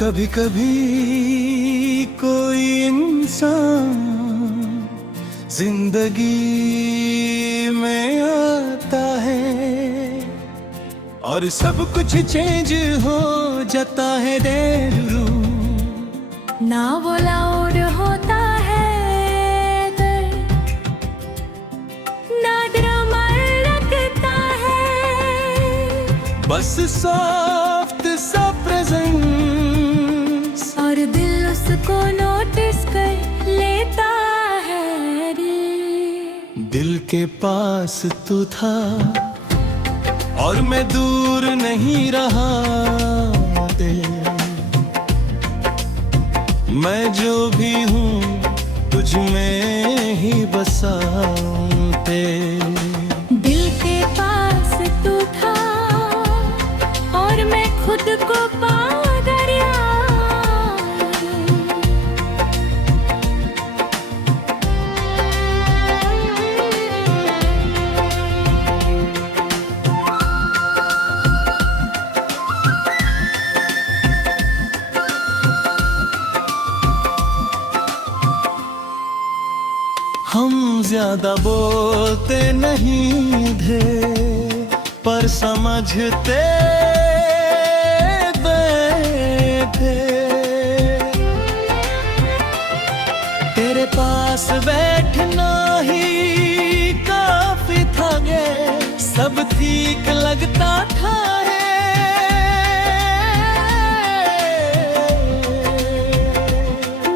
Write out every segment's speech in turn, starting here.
कभी कभी कोई इंसान जिंदगी में आता है और सब कुछ चेंज हो जाता है। देर ना वो लाउड होता है ना ड्रामा लगता है, बस सॉफ्ट सा प्रेजेंस और दिल उसको नोटिस कर लेता है रे। दिल के पास तू था और मैं दूर नहीं रहा। मैं जो भी हूँ तुझ में ही बसा हूँ। दिल के पास तू था और मैं खुद को पा गया। हम ज्यादा बोलते नहीं थे पर समझते थे। तेरे पास बैठना ही काफी था गे, सब ठीक लगता था।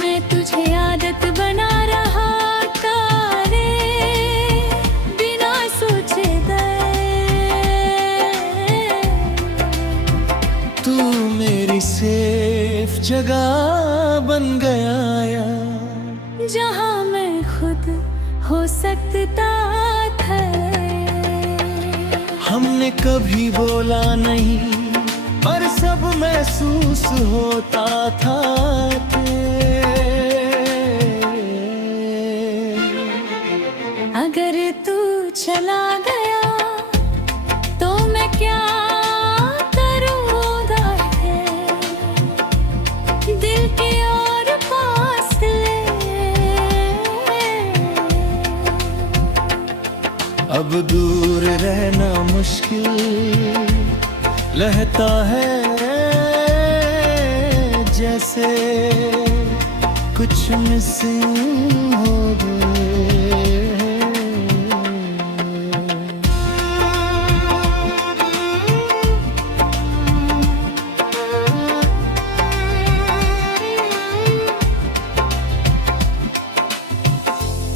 मैं तुझे आदत बना रहा सेफ जगह बन गया यार, जहाँ मैं खुद हो सकता था। हमने कभी बोला नहीं पर सब महसूस होता था। अगर तू चला गया तो मैं क्या दिल के और फासले। अब दूर रहना मुश्किल लगता है, जैसे कुछ मिसिंग हो गए।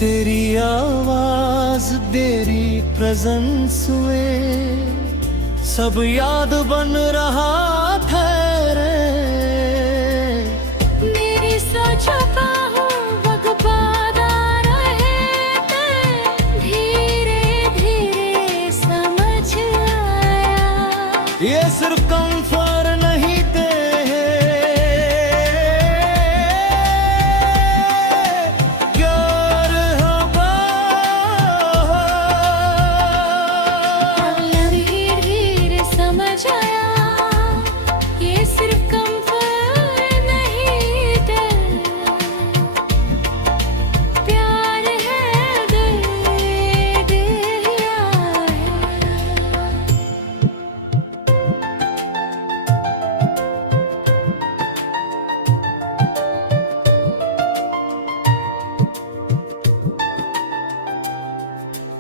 तेरी आवाज तेरी प्रेजेंस में सब याद बन रहा था रे। मेरी सोचों का वक़्त रहे थे, धीरे धीरे समझ आया ये सिर्फ कंफर्ट नहीं थे,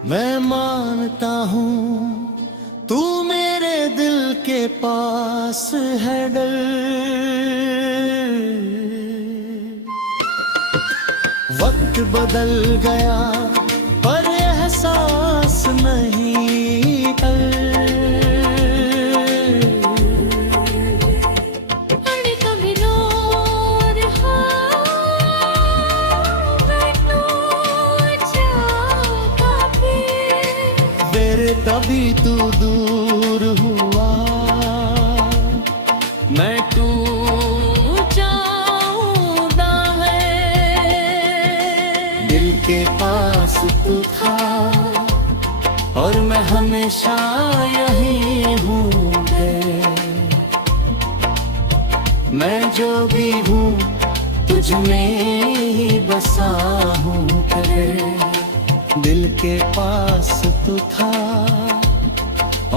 मैं मानता हूँ तू मेरे दिल के पास है डर। वक्त बदल गया पर एहसास नहीं कर। तभी तू दूर हुआ, मैं टूट जाऊंगा है। दिल के पास तू था और मैं हमेशा यही हूँ। मैं जो भी हूँ तुझ में ही बसा हूँ तेरे दिल के पास तू था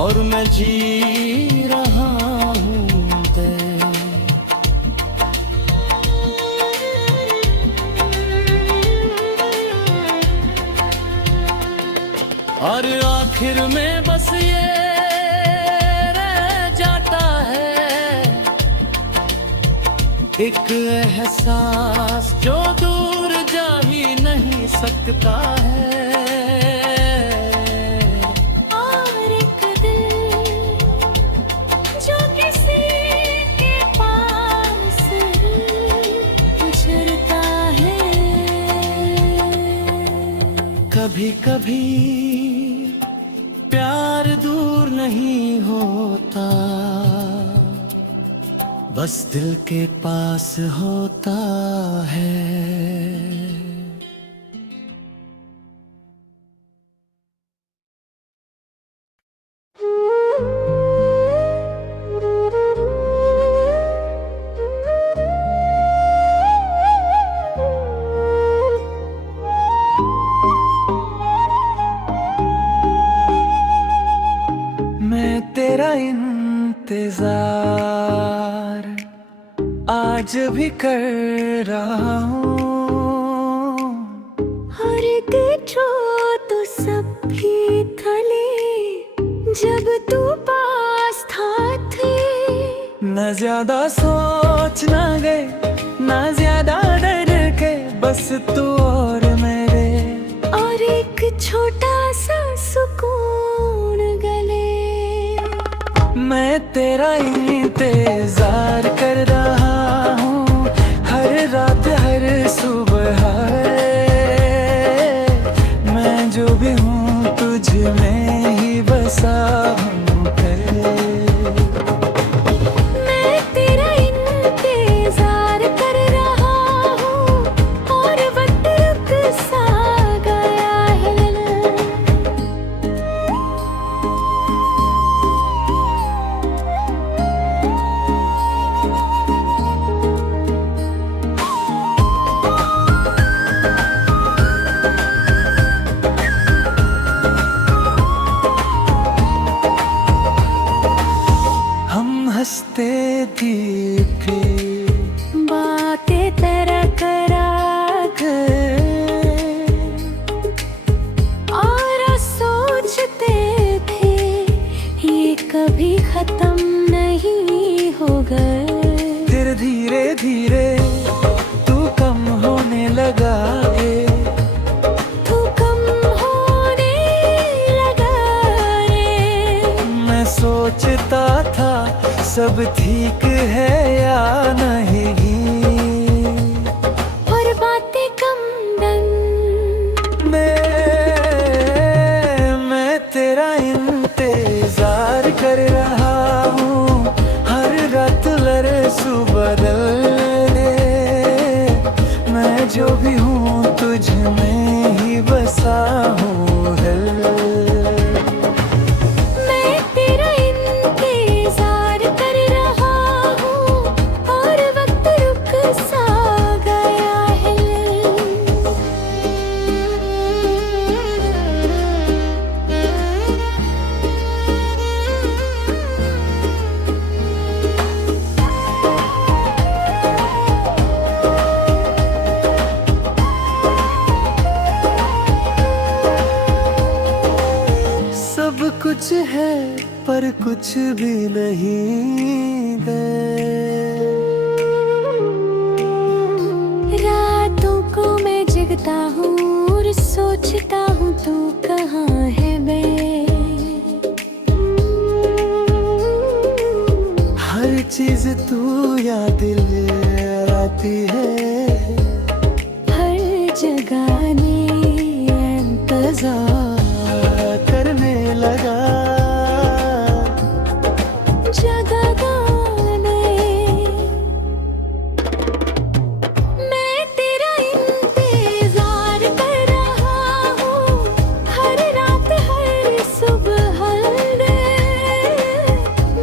और मैं जी रहा हूँ तेरे। और आखिर में बस ये रह जाता है एक एहसास जो दूर जा ही नहीं सकता है। और एक दिल जो किसी के पास गुजरता है। कभी कभी प्यार दूर नहीं होता, बस दिल के पास होता है। मैं तेरा इंतजार आज भी कर रहा हूँ। हर एक जो तो सब भी थले जब तू पास था थे। न ज्यादा सोच ना गए ना ज्यादा डर के, बस तू और मेरे। और एक छोटा सा सुकून गले। मैं तेरा इंतजार कर रहा हूँ हर रात हर सुबह। मैं जो भी हूँ तुझ में ही बसा हूँ तेरे। मैं तेरा इंतजार कर रहा हूँ और वक्त रुक सा गया है। हंसते दीपे बातें तेरा करा और सोचते थे ये कभी खत्म नहीं होगा। फिर धीरे धीरे तू कम होने लगा है। तू कम होने लगा रे। मैं सोचता था सब ठीक है या नहीं, और बातें कम दम। मैं तेरा इंतजार कर रहा हूँ हर रात हर सुबह बदलने। मैं जो भी हूँ तुझ में ही बसा हूँ दिल। मैं तेरा इंतजार कर रहा हूँ और वक्त रुक सा गया है। सब कुछ है पर कुछ भी नहीं दे। रातों को मैं जगता हूँ और सोचता हूँ तू कहाँ है बे। हर चीज तू याद दिल आती है। हर जगह ने इंतजार करने लगा। जगह गाने। मैं तेरा इंतजार कर रहा हूँ हर रात हर सुबह दे।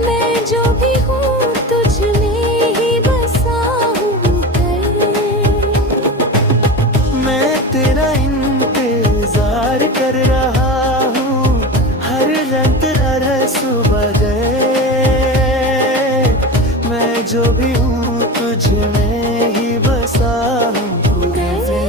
मैं जो भी हूँ तुझ में ही बस जो भी हूँ तुझ में ही बसा हूँ पूरे में।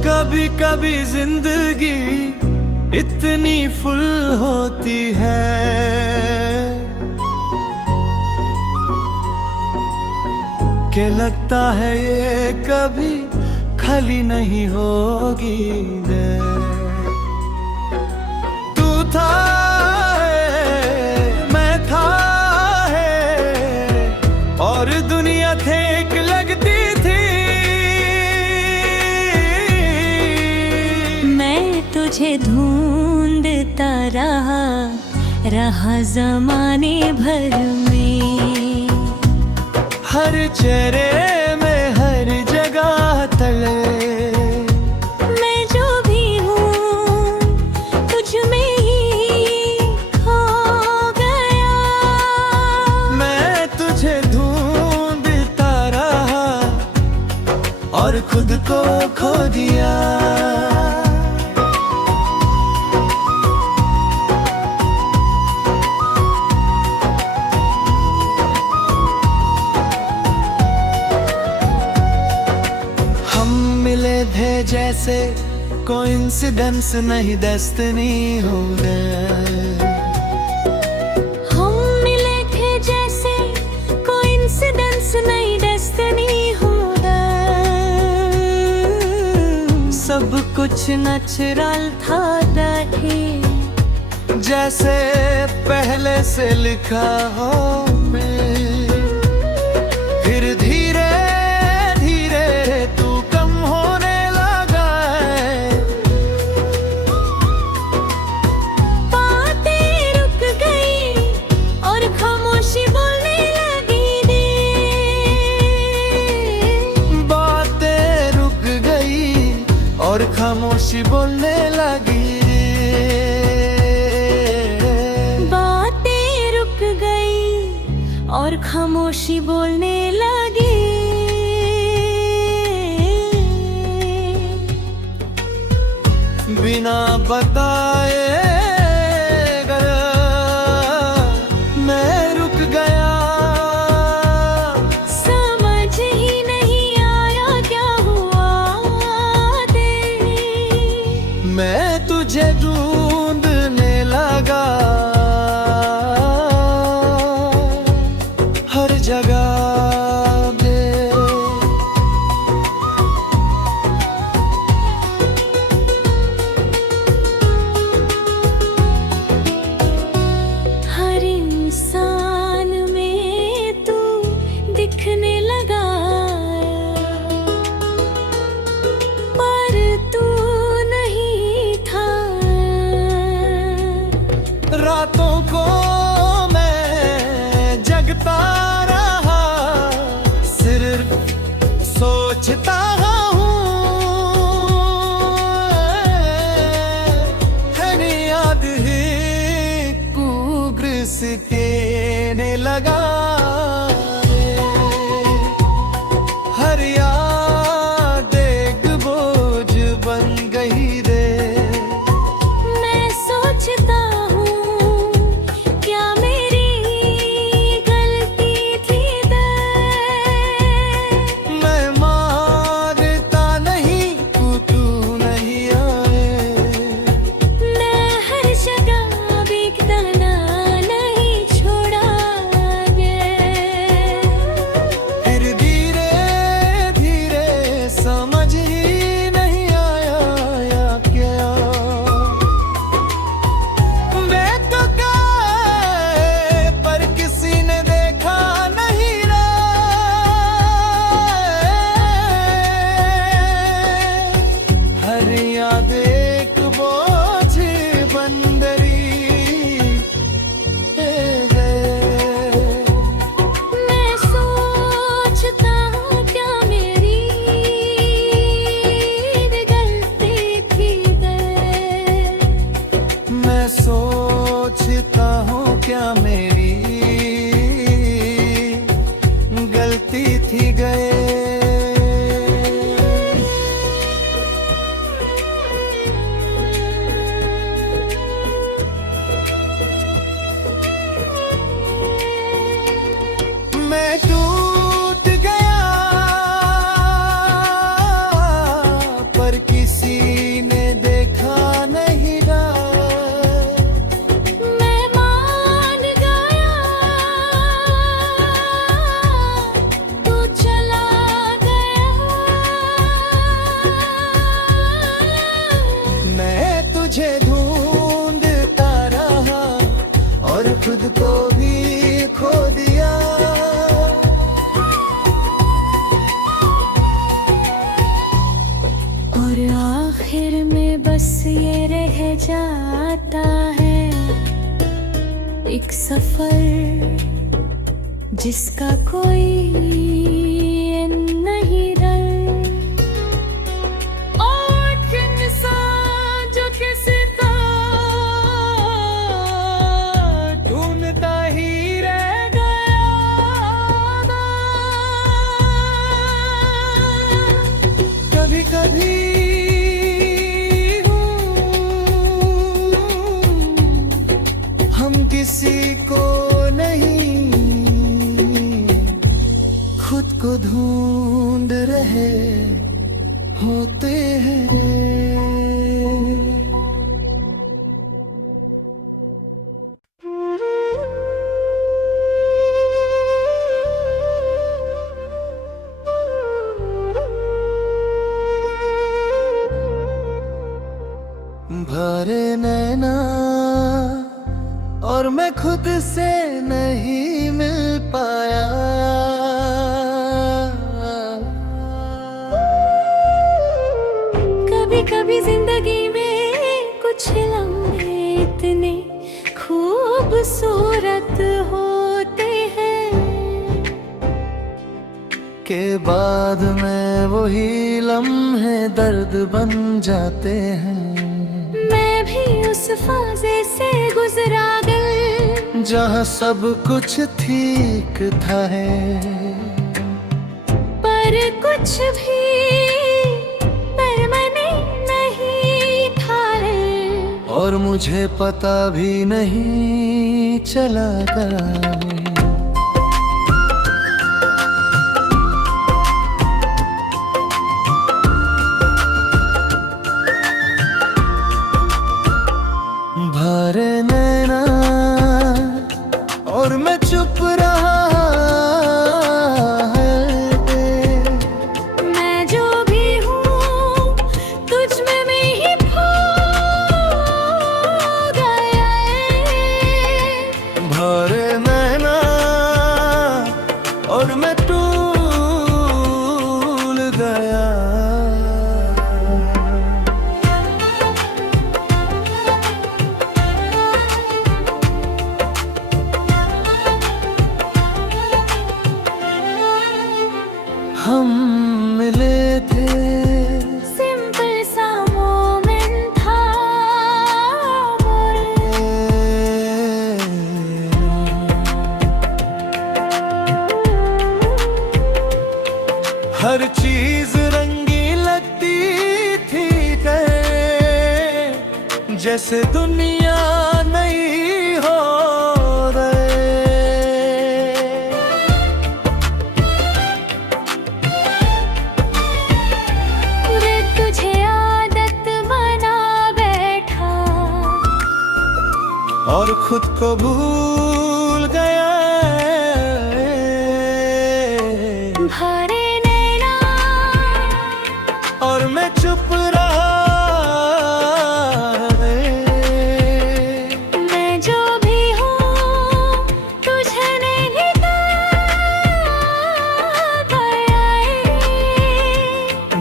कभी कभी जिंदगी इतनी फुल होती है कि लगता है ये कभी खाली नहीं होगी रे। तू था है, मैं था है, और दुनिया थे एक लगती थी। तुझे ढूंढता रहा ज़माने भर में, हर चेहरे में हर जगह तले। मैं जो भी हूँ तुझ में ही खो गया। मैं तुझे ढूंढता रहा और खुद को खो दिया। थे जैसे कोइंसिडेंस नहीं डेस्टिनी हो गए। हम मिले थे जैसे कोइंसिडेंस नहीं डेस्टिनी हो गए। सब कुछ नेचुरल था नहीं, जैसे पहले से लिखा हो। फिर धीरे खामोशी बोलने लगी। बातें रुक गई और खामोशी बोलने लगी। बिना बताए मैं रुक गया। समझ ही नहीं आया क्या हुआ मैं तुझे ढूंढने लगा हर जगह पे। गए। मैं टूट गया पर किसी ने देखा नहीं डर। मैं मान गया तू चला गया। मैं तुझे ढूंढता रहा और खुद को भी खो दिया। और आखिर में बस ये रह जाता है एक सफर जिसका कोई एंड नहीं रंग। और इंसान जो किसी का ढूंढता ही रह गया। कभी कभी हम किसी को नहीं खुद को ढूंढ रहे होते हैं। भरे नैना और मैं खुद से नहीं मिल पाया। कभी कभी जिंदगी में कुछ लम्हे इतने खूबसूरत होते हैं के बाद में वही लम्हे दर्द बन जाते हैं। मैं भी उस फाजे से गुजरा गई जहाँ सब कुछ ठीक था है पर कुछ भी परमाने नहीं था रे। और मुझे पता भी नहीं चला कराने। भरे नैना और मैं चुप रहा है। मैं जो भी हूँ तुझ में मैं ही खो गया। भरे नैना और मैं टूट गया। हम मिले थे सिंपल सा मोमेंट था हर चीज रंगीन लगती थी कहे जैसे दुनिया नहीं हो रहे। रे तुझे आदत बना बैठा और खुद को भूल गया। भरे नैना और मैं चुप रहा। मैं जो भी हूँ तुझे नहीं गया।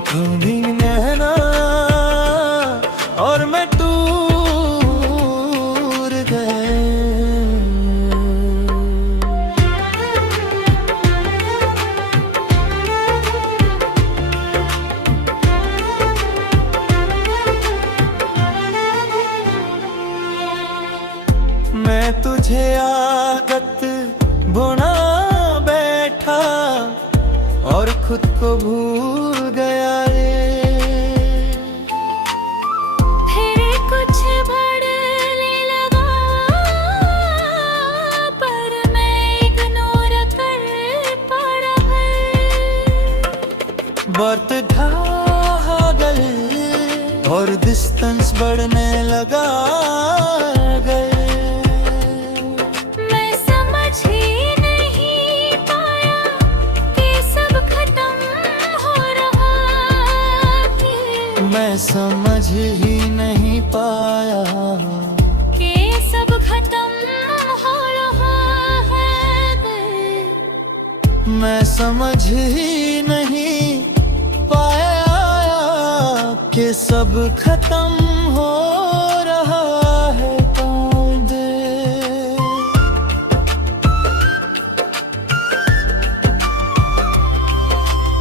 कभी नैना और मैं टूट गए। खुद को भूल गया रे। फिर कुछ बढ़ने लगा पर मैं इग्नोर कर पड़ा है। बर्त ढहा गए और डिस्टेंस बढ़ने लगा गए। मैं समझ ही नहीं पाया कि सब खत्म हो रहा है। मैं समझ ही नहीं पाया कि सब खत्म हो रहा है। मैं समझ ही नहीं पाया कि सब खत्म हो रहा है। कौन दे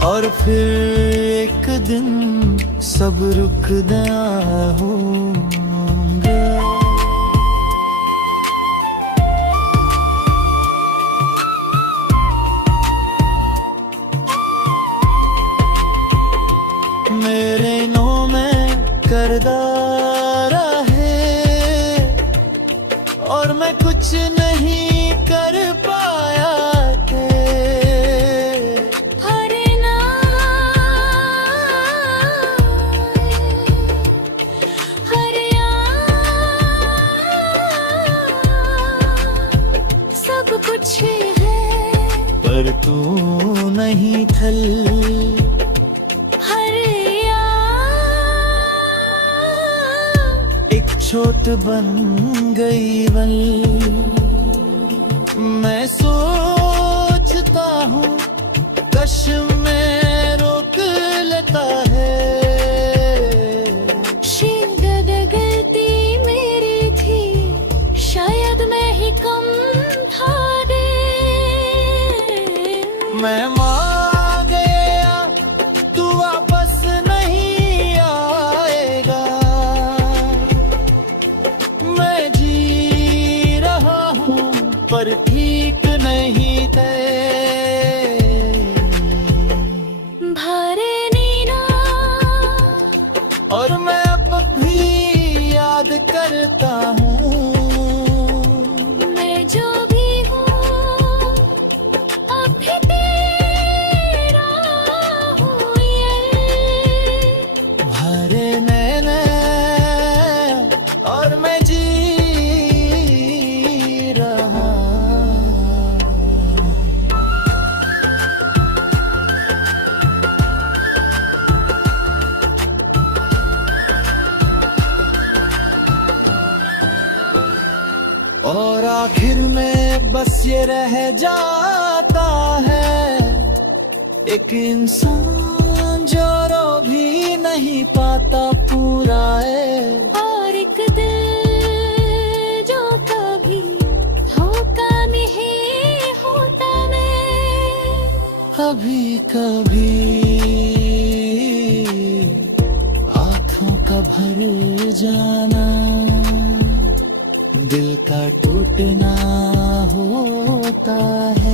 और फिर एक दिन सब रुक गया होगा। मेरे नो में करदारा है और मैं कुछ नहीं कर पाया थे। हरना हरिया सब कुछ है पर तू नहीं खल। हरिया एक चोट बन गई बल। मैं सोचता हूँ कश में रोक लेता है। शायद गलती मेरी थी, शायद मैं ही कम था दे। मैं मान गया तू वापस नहीं आएगा। मैं जी रहा हूँ पर ठीक नहीं थे। भरे नीना और मैं अब भी याद करता हूँ। मैं जो भी हूँ अब भी तेरा हूँ ये। भरे नैने और मैं जी रहा। और आखिर में बस ये रह जाता है एक इंसान जो रो भी नहीं पाता पूरा है। और एक दिल जो कभी धोखा नहीं होता। मैं कभी कभी आँखों का भर जाना दिल का टूटना होता है।